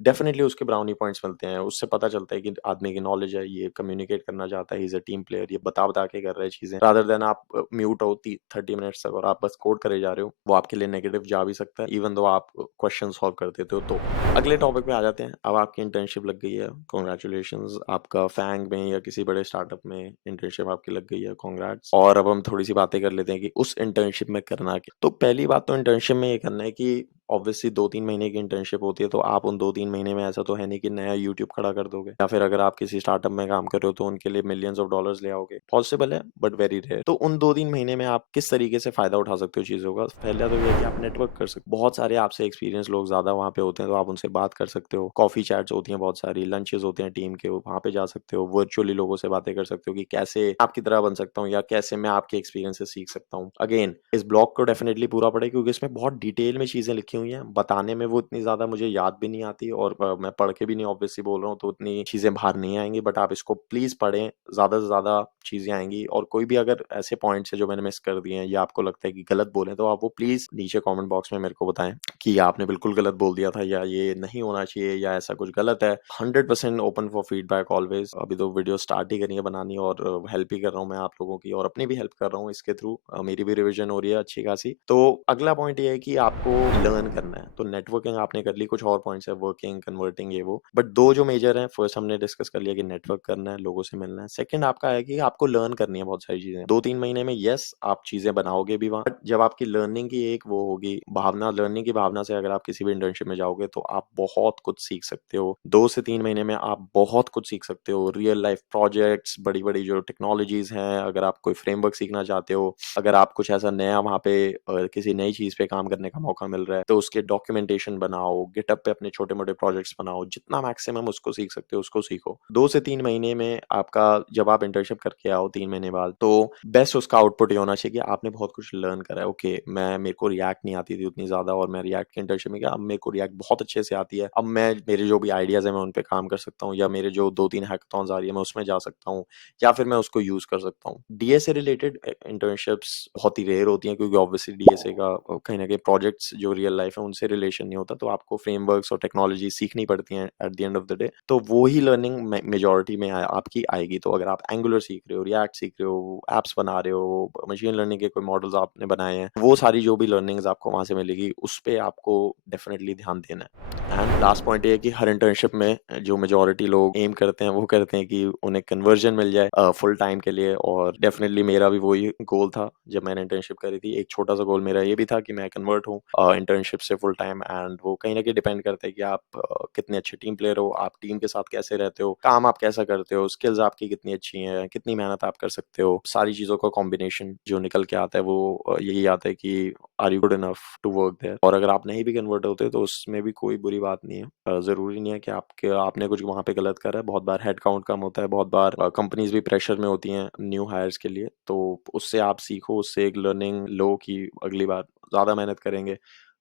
डेफ़िनिटली उसके ब्राउनी पॉइंट्स मिलते हैं। उससे पता चलता है कि आदमी की नॉलेज है, ये कम्युनिकेट करना चाहता है, he is a team player, ये बता-बता के कर रहा है चीज़ें। रादर देन आप म्यूट हो ती 30 मिनट्स तक और आप बस कोड करे जा रहे हो, वो आपके लिए नेगेटिव जा भी सकता है, इवन दो आप क्वेश्चन सॉल्व कर देते हो तो। अगले टॉपिक पे आ जाते हैं। अब आपकी इंटर्नशिप लग गई है, कांग्रेचुलेशंस। आपका फैंग में या किसी बड़े स्टार्टअप में इंटर्नशिप आपकी लग गई है, कांग्रेट्स। और अब हम थोड़ी-सी बातें कर लेते हैं कि उस इंटर्नशिप में करना क्या? तो पहली बात तो इंटर्नशिप में ये करना है कि ऑब्वियसली 2-3 महीने की इंटर्नशिप होती है, तो आप उन 2-3 महीने में ऐसा तो है नहीं कि नया यूट्यूब खड़ा कर दोगे या फिर अगर आप किसी स्टार्टअप में काम कर रहे हो तो उनके लिए मिलियंस ऑफ डॉलर्स ले आओगे। पॉसिबल है बट वेरी रेयर। तो उन 2-3 महीने में आप किस तरीके से फ़ायदा उठा सकते हो चीज़ों का? पहला तो ये है कि आप नेटवर्क कर सकते हो। बहुत सारे आपसे एक्सपीरियंस लोग ज़्यादा वहाँ पे होते हैं, तो आप उनसे बात कर सकते हो। कॉफ़ी चैट्स होती हैं बहुत सारी, लंचेज़ होते हैं टीम के, वहाँ पे जा सकते हो। वर्चुअली लोगों से बातें कर सकते हो कि कैसे आपकी तरह बन सकता हूँ या कैसे मैं आपके एक्सपीरियंस से सीख सकता हूँ। अगेन इस ब्लॉग को डेफिनिटली पूरा पढ़ें क्योंकि इसमें बहुत डिटेल में चीज़ें लिखी हुई हैं। बताने में वो इतनी ज़्यादा मुझे याद भी नहीं आती और मैं पढ़ के भी नहीं ऑब्वियसली बोल रहा हूँ तो उतनी चीज़ें बाहर नहीं आएँगी बट आप इसको प्लीज़ पढ़ें, ज़्यादा से ज़्यादा चीज़ें आएँगी और कोई भी अगर ऐसे पॉइंट्स हैं जो मैंने मिस कर दिए हैं या आपको लगता है कि गलत बोले हैं तो आप वो प्लीज़ नीचे कमेंट बॉक्स में मेरे को बताएँ कि आपने बिल्कुल गलत बोल दिया था या ये नहीं होना चाहिए या ऐसा कुछ गलत है। 100% ओपन फॉर फीडबैक ऑलवेज़। अभी तो वीडियो स्टार्ट ही करी है बनानी और हेल्प ही कर रहा हूँ मैं आप लोगों की और अपनी भी हेल्प कर रहा हूँ इसके थ्रू। मेरी भी रिविज़न हो रही है अच्छी खासी। तो अगला पॉइंट ये है कि आपको लर्न करना है। तो नेटवर्किंग आपने कर ली, कुछ और पॉइंट्स है वर्किंग, कन्वर्टिंग ये वो। बट 2 जो मेजर हैं, फर्स्ट हमने डिस्कस कर लिया कि नेटवर्क करना है, लोगों से मिलना है। सेकंड आपका है कि आपको लर्न करनी है बहुत सारी चीज़ें। 2-3 महीने में येस आप चीज़ें बनाओगे भी वहाँ, बट जब आपकी लर्निंग की एक वो होगी भावना, लर्निंग की भावना से अगर आप किसी भी इंटर्नशिप में जाओगे तो आप बहुत कुछ सीख सकते हो। 2 से 3 महीने में आप बहुत कुछ सीख सकते हो। रियल लाइफ प्रोजेक्ट्स, बड़ी-बड़ी जो टेक्नोलॉजीज़ हैं, अगर आप कोई फ्रेमवर्क सीखना चाहते हो, अगर आप कुछ ऐसा नया वहाँ पे किसी नई चीज़ पे काम करने का मौका मिल रहा है, तो उसके डॉक्यूमेंटेशन बनाओ, गिटहब पे अपने छोटे-मोटे प्रोजेक्ट्स बनाओ, जितना मैक्सिमम उसको सीख सकते हो, उसको सीखो। 2 से 3 महीने में आपका जब आप इंटर्नशिप करके आओ 3 महीने बाद, तो बेस्ट उसका आउटपुट ये होना चाहिए कि आपने बहुत कुछ लर्न करा है। ओके, मेरे को रिएक्ट नहीं आती थी उतनी ज़्यादा और मैं रिएक्ट की इंटर्नशिप में गया, अब मेरे को रिएक्ट बहुत अच्छे से आती है। अब मेरे जो भी आइडियाज़ हैं, मैं उन पे काम कर सकता हूँ या मेरे जो 2-3 हैकाथॉन्स आ रही है, मैं उसमें जा सकता हूँ या फिर मैं उसको यूज़ कर सकता हूँ। डीए से रिलेटेड इंटर्नशिप्स बहुत ही रेयर होती हैं क्योंकि ऑब्वियसली डीएसए का कहीं न कहीं प्रोजेक्ट्स जो रियल लाइफ़ है उनसे रिलेशन नहीं होता, तो आपको फ्रेमवर्क्स और टेक्नोलॉजी सीखनी पड़ती हैं at the end of the day. तो वो ही लर्निंग मेजॉरिटी में आपकी आएगी। तो अगर आप एंगुलर सीख रहे हो, रिएक्ट सीख रहे हो, ऐप्स बना रहे हो, मशीन लर्निंग के कोई मॉडल्स आपने बनाए हैं, वो सारी जो भी लर्निंग्स आपको वहाँ से मिलेगी, उस पे आपको डेफिनिटली ध्यान देना है। एंड लास्ट पॉइंट ये है कि हर इंटर्नशिप में जो मेजॉरिटी लोग एम करते हैं, वो करते हैं कि उन्हें कन्वर्जन मिल जाए फुल टाइम के लिए, और डेफिनिटली मेरा भी वही गोल था जब मैंने इंटर्नशिप करी थी। एक छोटा-सा गोल मेरा ये भी था कि मैं कन्वर्ट हूँ इंटर्नशिप से फुल टाइम, एंड वो कहीं न कहीं डिपेंड करता है कि आप कितने अच्छे टीम प्लेयर हो, आप टीम के साथ कैसे रहते हो, काम आप कैसा करते हो, स्किल्स आपकी कितनी अच्छी हैं, कितनी मेहनत आप कर सकते हो। सारी चीज़ों का कॉम्बिनेशन जो निकल के आता है वो यही आता है कि are you good enough to work there. और अगर आप नहीं भी कन्वर्ट होते तो उसमें भी कोई बुरी बात नहीं है। ज़रूरी नहीं है कि आपने कुछ वहाँ पे गलत करा है। बहुत बार हेड काउंट कम होता है, बहुत बार कंपनीज़ भी प्रेशर में होती हैं न्यू हायर्स के लिए, तो उससे आप सीखो, उससे एक लर्निंग लो कि अगली बार ज़्यादा मेहनत करेंगे,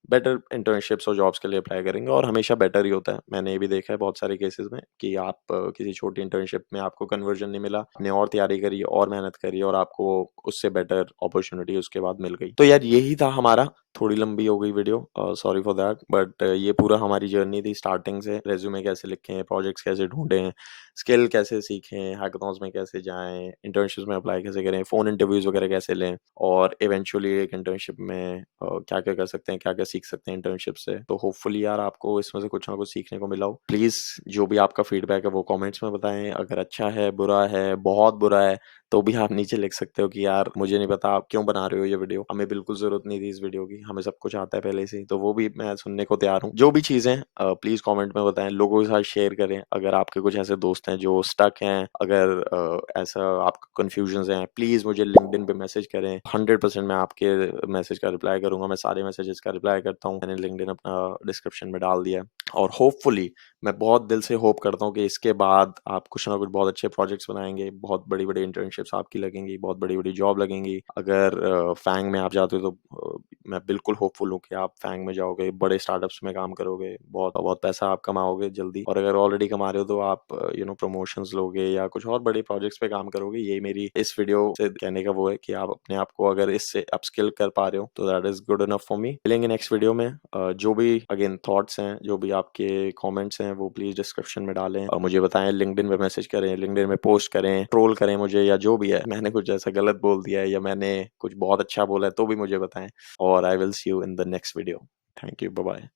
बेटर इंटर्नशिप्स और जॉब्स के लिए अप्लाई करेंगे, और हमेशा बेटर ही होता है। मैंने ये भी देखा है बहुत सारे केसेस में कि आप किसी छोटी इंटर्नशिप में आपको कन्वर्जन नहीं मिला, आपने और तैयारी करी और मेहनत करी और आपको उससे बेटर अपॉर्चुनिटी उसके बाद मिल गई। तो यार यही था हमारा, थोड़ी लंबी हो गई video, sorry for that, but ये पूरा हमारी जर्नी थी स्टार्टिंग से, रेज्यूमे कैसे लिखें, प्रोजेक्ट्स कैसे ढूंढें, स्किल कैसे सीखें, हैकाथॉन्स में कैसे जाएं, इंटर्नशिप्स में अप्लाई कैसे करें, फ़ोन इंटरव्यूज़ वगैरह कैसे लें, और इवेंचुअली एक इंटर्नशिप में क्या-क्या कर सकते हैं, क्या-क्या सीख सकते हैं इंटर्नशिप से। तो होपफुली यार आपको इसमें से कुछ ना कुछ सीखने को मिला हो। प्लीज़ जो भी आपका फीडबैक है वो कमेंट्स में बताएँ। अगर अच्छा है, बुरा है, बहुत बुरा है, तो भी आप नीचे लिख सकते हो कि यार मुझे नहीं पता आप क्यों बना रहे हो ये वीडियो, हमें बिल्कुल ज़रूरत नहीं थी इस वीडियो की, हमें सब कुछ आता है पहले से ही, तो वो भी मैं सुनने को तैयार हूँ। जो भी चीज़ें प्लीज़ कमेंट में बताएँ, लोगों के साथ शेयर करें। अगर आपके कुछ ऐसे दोस्त हैं जो स्टक हैं, अगर ऐसा आपको कन्फ्यूजन्स हैं, प्लीज़ मुझे लिंक्डइन पे मैसेज करें। 100% मैं आपके मैसेज का रिप्लाई करूँगा, मैं सारे मैसेजेस का रिप्लाई करता हूँ। मैंने लिंक्डइन अपना डिस्क्रिप्शन में डाल दिया है, और होपफुली मैं बहुत दिल से होप करता हूँ कि इसके बाद आप कुछ ना कुछ बहुत अच्छे प्रोजेक्ट्स बनाएँगे, बहुत बड़ी-बड़ी इंटर्नशिप्स आपकी लगेंगी, बहुत बड़ी-बड़ी जॉब लगेंगी। अगर फैंग में आप जाते हो तो मैं बिल्कुल होपफुल हूँ कि आप फैंग में जाओगे, बड़े स्टार्टअप्स में काम करोगे, बहुत बहुत पैसा आप कमाओगे जल्दी, और अगर ऑलरेडी कमा रहे हो तो आप प्रमोशंस लोगे या कुछ और बड़े प्रोजेक्ट्स पे काम करोगे। यही मेरी इस वीडियो से कहने का वो है कि आप अपने आप को अगर इससे अपस्किल कर पा रहे हो तो that is good enough for me. मिलेंगे नेक्स्ट वीडियो में। जो भी अगेन थॉट्स हैं, जो भी आपके कमेंट्स हैं, वो प्लीज़ डिस्क्रिप्शन में डालें और मुझे बताएँ, लिंक्डइन पे मैसेज करें, लिंक्डइन में पोस्ट करें, ट्रोल करें मुझे, या जो भी है, मैंने कुछ ऐसा गलत बोल दिया है या मैंने कुछ बहुत अच्छा बोला है तो भी मुझे बताएँ, और I will see you in the next video. Thank you, bye bye.